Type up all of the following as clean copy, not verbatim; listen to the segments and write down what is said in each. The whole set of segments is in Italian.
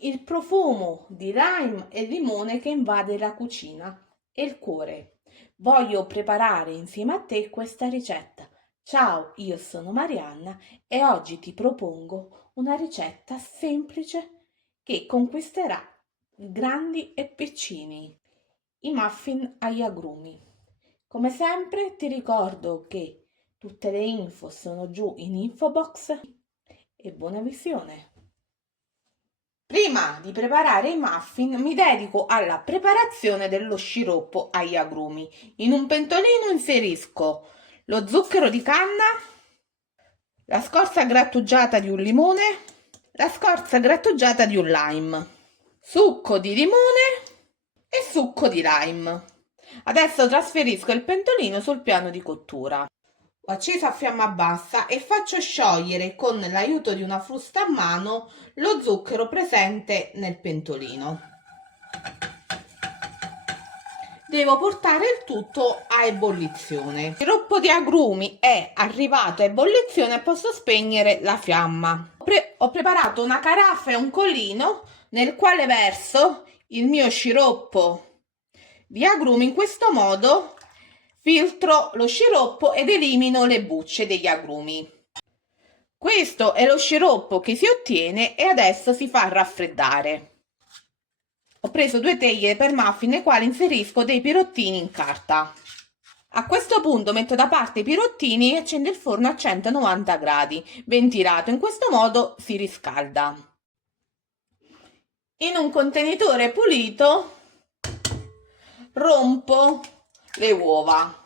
il profumo di lime e limone che invade la cucina e il cuore. Voglio preparare insieme a te questa ricetta. Ciao, io sono Marianna e oggi ti propongo una ricetta semplice che conquisterà grandi e piccini, i muffin agli agrumi. Come sempre ti ricordo che tutte le info sono giù in info box e buona visione! Prima di preparare i muffin mi dedico alla preparazione dello sciroppo agli agrumi. In un pentolino inserisco lo zucchero di canna, la scorza grattugiata di un limone, la scorza grattugiata di un lime, succo di limone e succo di lime. Adesso trasferisco il pentolino sul piano di cottura. Ho acceso a fiamma bassa e faccio sciogliere con l'aiuto di una frusta a mano lo zucchero presente nel pentolino. Devo portare il tutto a ebollizione. Il siroppo di agrumi è arrivato a ebollizione e posso spegnere la fiamma. Ho preparato una caraffa e un colino nel quale verso il mio sciroppo di agrumi. In questo modo filtro lo sciroppo ed elimino le bucce degli agrumi. Questo è lo sciroppo che si ottiene e adesso si fa raffreddare. Ho preso 2 teglie per muffin nei quali inserisco dei pirottini in carta. A questo punto metto da parte i pirottini e accendo il forno a 190 gradi, ventilato. In questo modo si riscalda. In un contenitore pulito rompo le uova,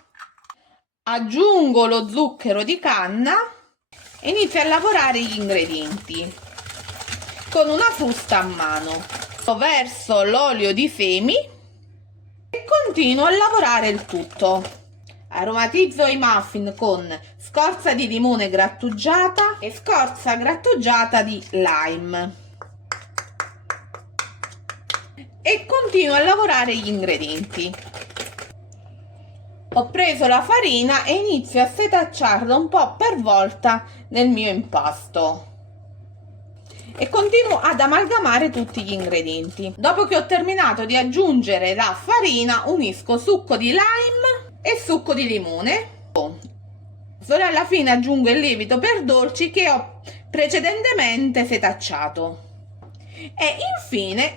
aggiungo lo zucchero di canna e inizio a lavorare gli ingredienti con una frusta a mano. Verso l'olio di semi e continuo a lavorare il tutto. Aromatizzo i muffin con scorza di limone grattugiata e scorza grattugiata di lime e continuo a lavorare gli ingredienti. Ho preso la farina e inizio a setacciarla un po' per volta nel mio impasto e continuo ad amalgamare tutti gli ingredienti. Dopo che ho terminato di aggiungere la farina, unisco succo di lime e succo di limone. Solo alla fine aggiungo il lievito per dolci che ho precedentemente setacciato. E infine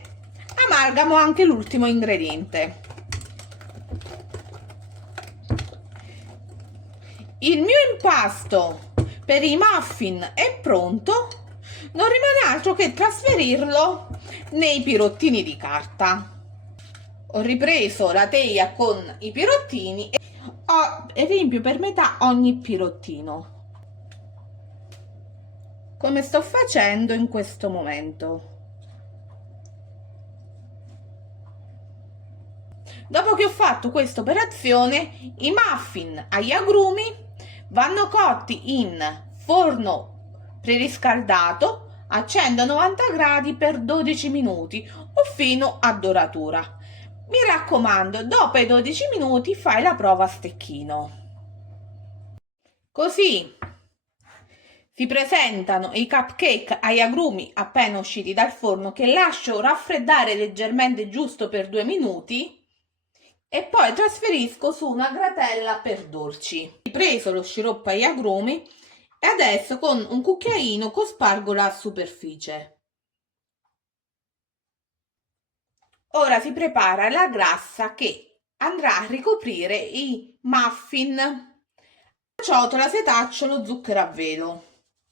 amalgamo anche l'ultimo ingrediente. Il mio impasto per i muffin è pronto. Non rimane altro che trasferirlo nei pirottini di carta. Ho ripreso la teglia con i pirottini e riempio per metà ogni pirottino, come sto facendo in questo momento. Dopo che ho fatto questa operazione, i muffin agli agrumi vanno cotti in forno preriscaldato a 190 gradi per 12 minuti o fino a doratura. Mi raccomando, dopo i 12 minuti fai la prova a stecchino. Così si presentano i cupcake agli agrumi appena usciti dal forno, che lascio raffreddare leggermente giusto per 2 minuti e poi trasferisco su una gratella per dolci. Ho preso lo sciroppo agli agrumi e adesso con un cucchiaino cospargo la superficie. Ora si prepara la glassa che andrà a ricoprire i muffin. Nella ciotola setaccio lo zucchero a velo.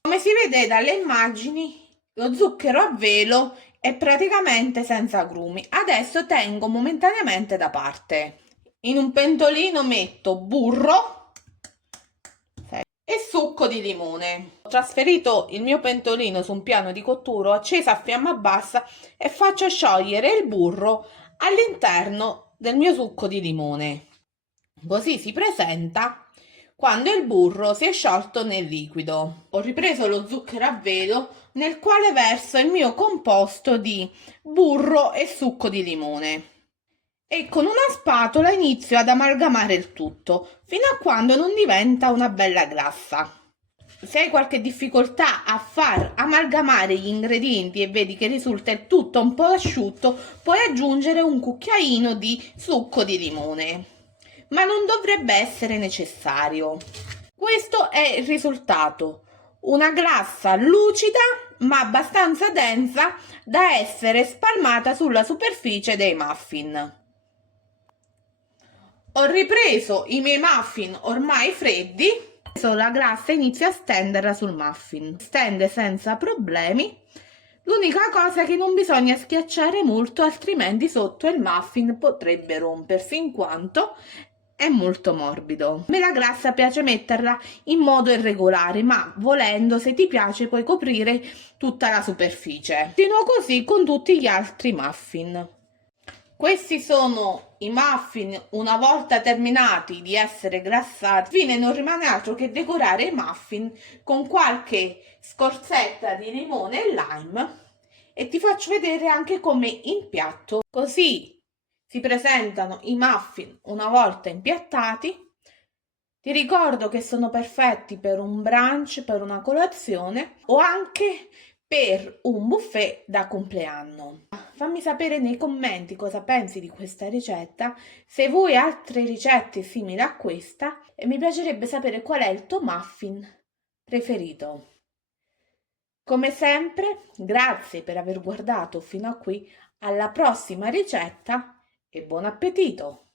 Come si vede dalle immagini, lo zucchero a velo è praticamente senza agrumi. Adesso tengo momentaneamente da parte. In un pentolino metto burro e succo di limone. Ho trasferito il mio pentolino su un piano di cottura, ho acceso a fiamma bassa e faccio sciogliere il burro all'interno del mio succo di limone. Così si presenta quando il burro si è sciolto nel liquido. Ho ripreso lo zucchero a velo nel quale verso il mio composto di burro e succo di limone e con una spatola inizio ad amalgamare il tutto fino a quando non diventa una bella glassa. Se hai qualche difficoltà a far amalgamare gli ingredienti e vedi che risulta il tutto un po' asciutto, puoi aggiungere un cucchiaino di succo di limone, ma non dovrebbe essere necessario. Questo è il risultato: una glassa lucida ma abbastanza densa da essere spalmata sulla superficie dei muffin. Ho ripreso i miei muffin ormai freddi. Adesso la glassa inizia a stenderla sul muffin. Stende senza problemi. L'unica cosa è che non bisogna schiacciare molto, altrimenti sotto il muffin potrebbe rompersi, in quanto è molto morbido. A me la glassa piace metterla in modo irregolare, ma volendo, se ti piace, puoi coprire tutta la superficie. Continuo così con tutti gli altri muffin. Questi sono i muffin una volta terminati di essere glassati. Infine non rimane altro che decorare i muffin con qualche scorzetta di limone e lime, e ti faccio vedere anche come impiatto. Così si presentano i muffin una volta impiattati. Ti ricordo che sono perfetti per un brunch, per una colazione o anche per un buffet da compleanno. Fammi sapere nei commenti cosa pensi di questa ricetta, se vuoi altre ricette simili a questa, e mi piacerebbe sapere qual è il tuo muffin preferito. Come sempre, grazie per aver guardato fino a qui. Alla prossima ricetta e buon appetito!